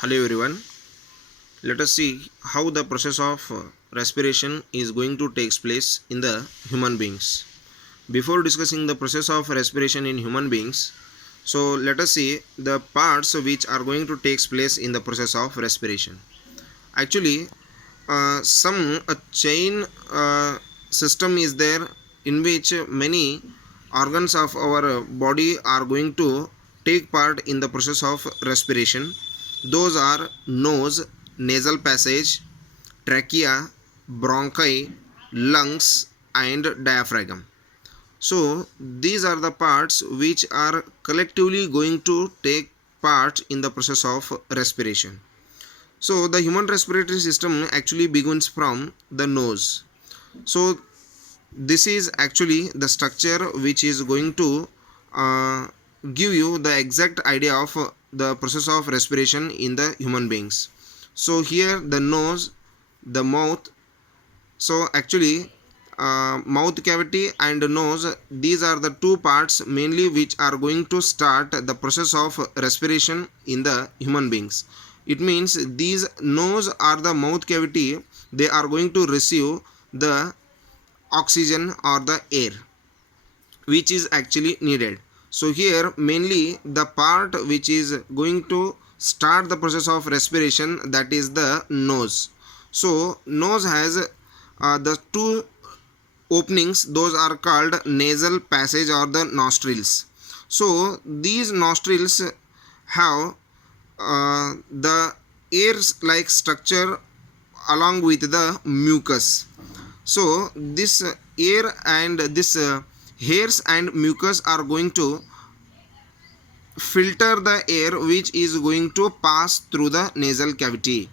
Hello everyone. Let us see how the process of respiration is going to take place in the human beings. Before discussing the process of respiration in human beings, so let us see the parts which are going to take place in the process of respiration. Actually, some a chain system is there in which many organs of our body are going to take part in the process of respiration. Those are nose, nasal passage, trachea, bronchi, lungs, and diaphragm. So these are the parts which are collectively going to take part in the process of respiration. So the human respiratory system actually begins from the nose. So this is actually the structure which is going to uh, give you the exact idea of the process of respiration in the human beings. So here the nose, the mouth. So actually mouth cavity and nose, these are the two parts mainly which are going to start the process of respiration in the human beings. It means these nose or the mouth cavity, they are going to receive the oxygen or the air which is actually needed. So here mainly the part which is going to start the process of respiration, that is the nose. So nose has the two openings, those are called nasal passage or the nostrils. So these nostrils have the air like structure along with the mucus. So this air and this hairs and mucus are going to filter the air which is going to pass through the nasal cavity,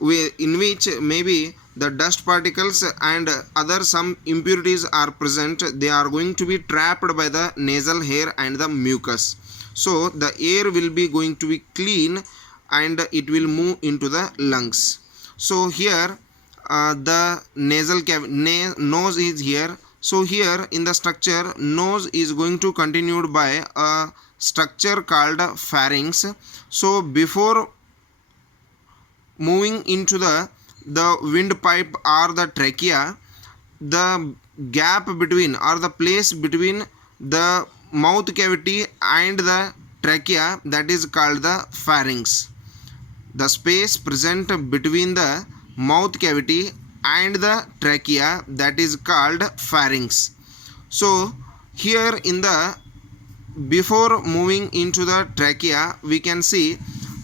in which maybe the dust particles and other some impurities are present. They are going to be trapped by the nasal hair and the mucus. So the air will be going to be clean and it will move into the lungs. So here the nose is here. So here in the structure, nose is going to continued by a structure called pharynx. So before moving into the windpipe or the trachea, the gap between or the place between the mouth cavity and the trachea, that is called the pharynx. The space present between the mouth cavity and the trachea, that is called pharynx. So here in the before moving into the trachea, we can see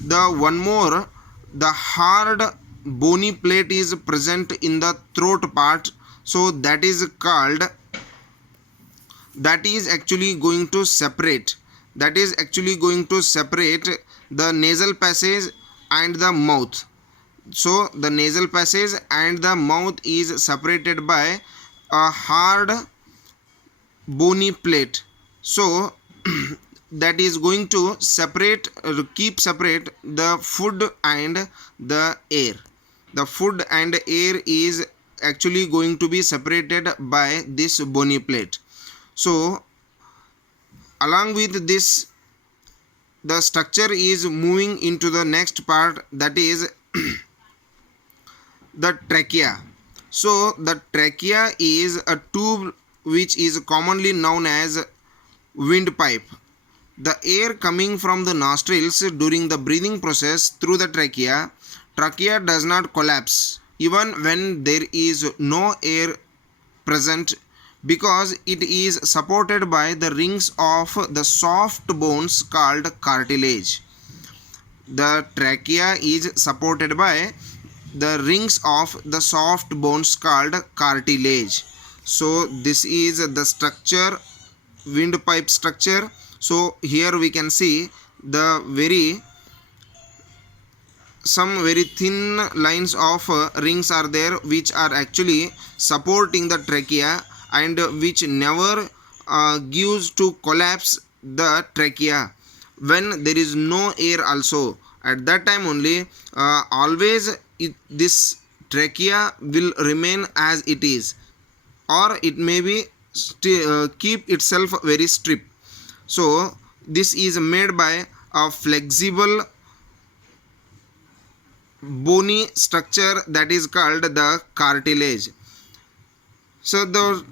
the one more, the hard bony plate is present in the throat part. So that is called, that is actually going to separate, the nasal passage and the mouth. So the nasal passage and the mouth is separated by a hard bony plate. So that is going to keep separate the food and the air. The food and air is actually going to be separated by this bony plate. So along with this, the structure is moving into the next part, that is the trachea. So the trachea is a tube which is commonly known as windpipe. The air coming from the nostrils during the breathing process through the trachea does not collapse even when there is no air present, because it is supported by the rings of the soft bones called cartilage. The trachea is supported by the rings of the soft bones called cartilage. So this is the structure, windpipe structure. So here we can see the some very thin lines of rings are there which are actually supporting the trachea and which never gives to collapse the trachea when there is no air also. At that time only always this trachea will remain as it is, or it may be keep itself very stiff. So this is made by a flexible bony structure that is called the cartilage. So the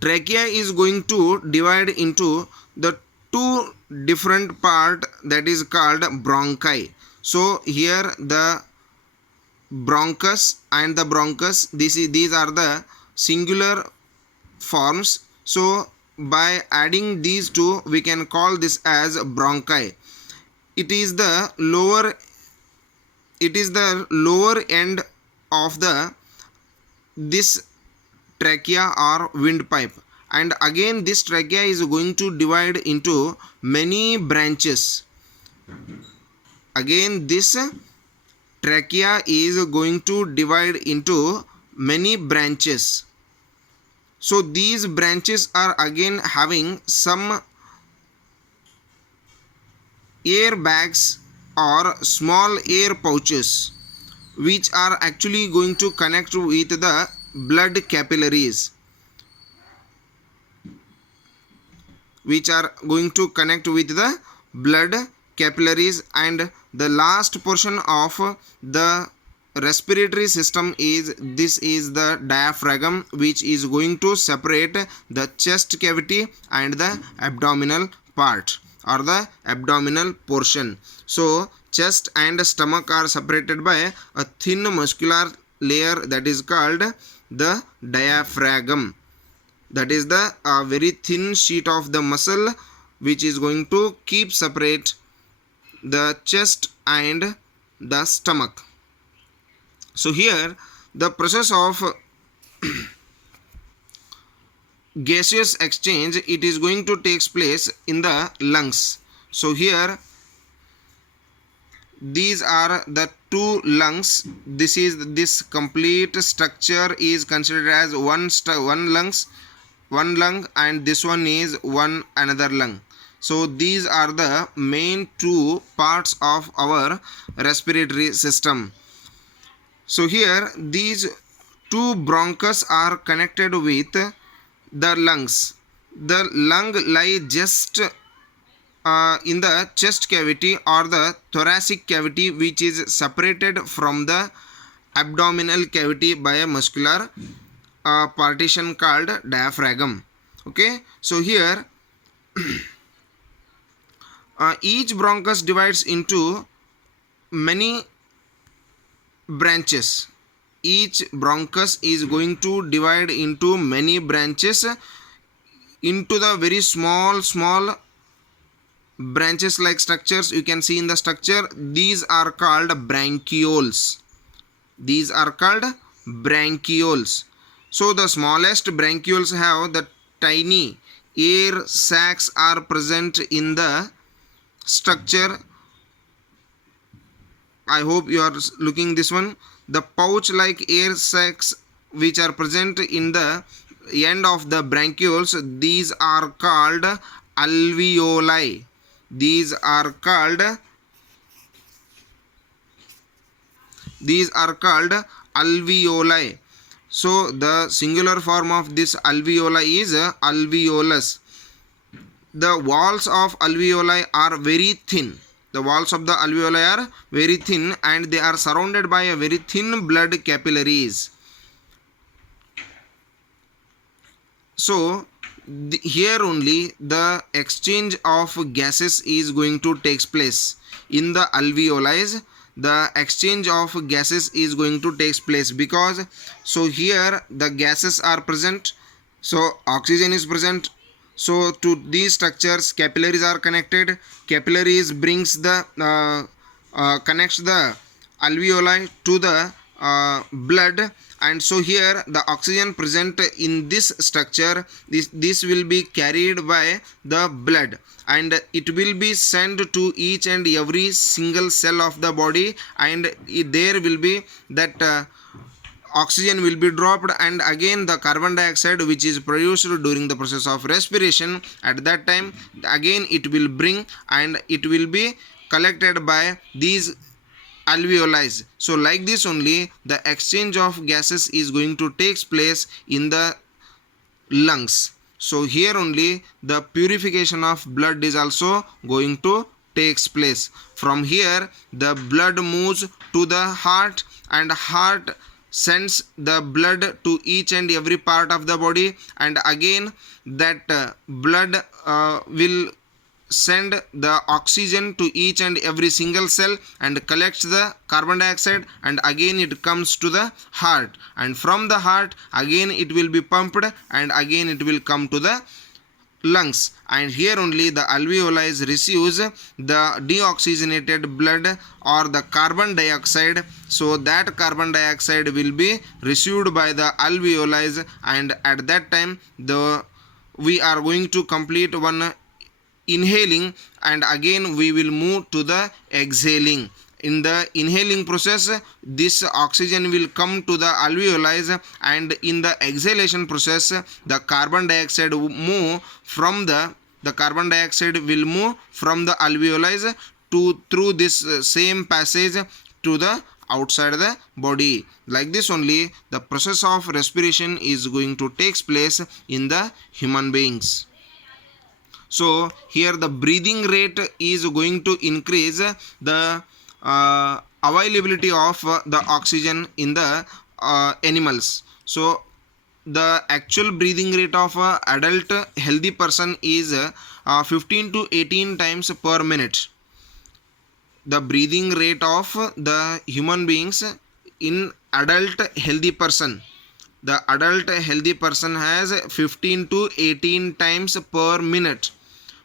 trachea is going to divide into the two different part that is called bronchi. So here the bronchus and the bronchus, these are the singular forms. So by adding these two we can call this as bronchi. It is the lower end of this trachea or windpipe, and again this trachea is going to divide into many branches. Again this trachea is going to divide into many branches. So these branches are again having some air bags or small air pouches which are actually going to connect with the blood capillaries, and the last portion of the respiratory system is the diaphragm, which is going to separate the chest cavity and the abdominal part or the abdominal portion. So chest and stomach are separated by a thin muscular layer that is called the diaphragm. That is the very thin sheet of the muscle which is going to keep separate the chest and the stomach. So here the process of gaseous exchange, it is going to take place in the lungs. So here these are the two lungs. This complete structure is considered as one lung, and this one is another lung. So these are the main two parts of our respiratory system. So here these two bronchus are connected with the lungs. The lung lie just in the chest cavity or the thoracic cavity, which is separated from the abdominal cavity by a muscular partition called diaphragm. Okay, so here each bronchus divides into many branches. Each bronchus is going to divide into many branches into the very small branches like structures you can see in the structure. These are called bronchioles. So the smallest bronchioles have the tiny air sacs are present in the structure. I hope you are looking this one. The pouch like air sacs which are present in the end of the bronchioles, these are called alveoli. These are called alveoli. So the singular form of this alveoli is alveolus. The walls of alveoli are very thin. And they are surrounded by a very thin blood capillaries. So here only the exchange of gases is going to take place. In the alveoli, the exchange of gases is going to take place because so here the gases are present, so oxygen is present. So to these structures capillaries are connected. Capillaries brings the connects the alveoli to the blood, and so here the oxygen present in this structure, this will be carried by the blood and it will be sent to each and every single cell of the body, and there will be that oxygen will be dropped, and again the carbon dioxide which is produced during the process of respiration, at that time again it will bring and it will be collected by these alveoli. So like this only the exchange of gases is going to take place in the lungs. So here only the purification of blood is also going to takes place. From here the blood moves to the heart, and heart sends the blood to each and every part of the body, and again that blood will send the oxygen to each and every single cell and collects the carbon dioxide, and again it comes to the heart, and from the heart again it will be pumped, and again it will come to the lungs, and here only the alveoli receives the deoxygenated blood or the carbon dioxide. So that carbon dioxide will be received by the alveoli, and at that time we are going to complete one inhaling, and again we will move to the exhaling. In the inhaling process, this oxygen will come to the alveoli, and in the exhalation process the carbon dioxide will move from the carbon dioxide will move from the alveoli to through this same passage to the outside the body. Like this only the process of respiration is going to take place in the human beings. So here the breathing rate is going to increase the availability of the oxygen in the animals. So the actual breathing rate of adult healthy person is 15 to 18 times per minute. The breathing rate of the human beings in adult healthy person, the adult healthy person has 15 to 18 times per minute.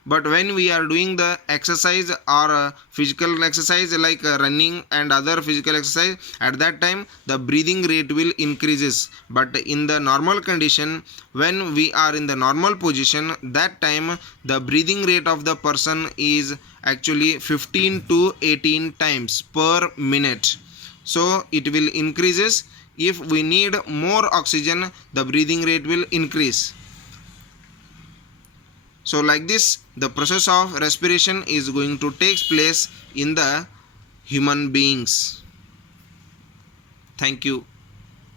But when we are doing the exercise or physical exercise like running and other physical exercise, at that time the breathing rate will increases. But in the normal condition, when we are in the normal position, that time the breathing rate of the person is actually 15 to 18 times per minute. So it will increases. If we need more oxygen, the breathing rate will increase. So like this the process of respiration is going to take place in the human beings. Thank you.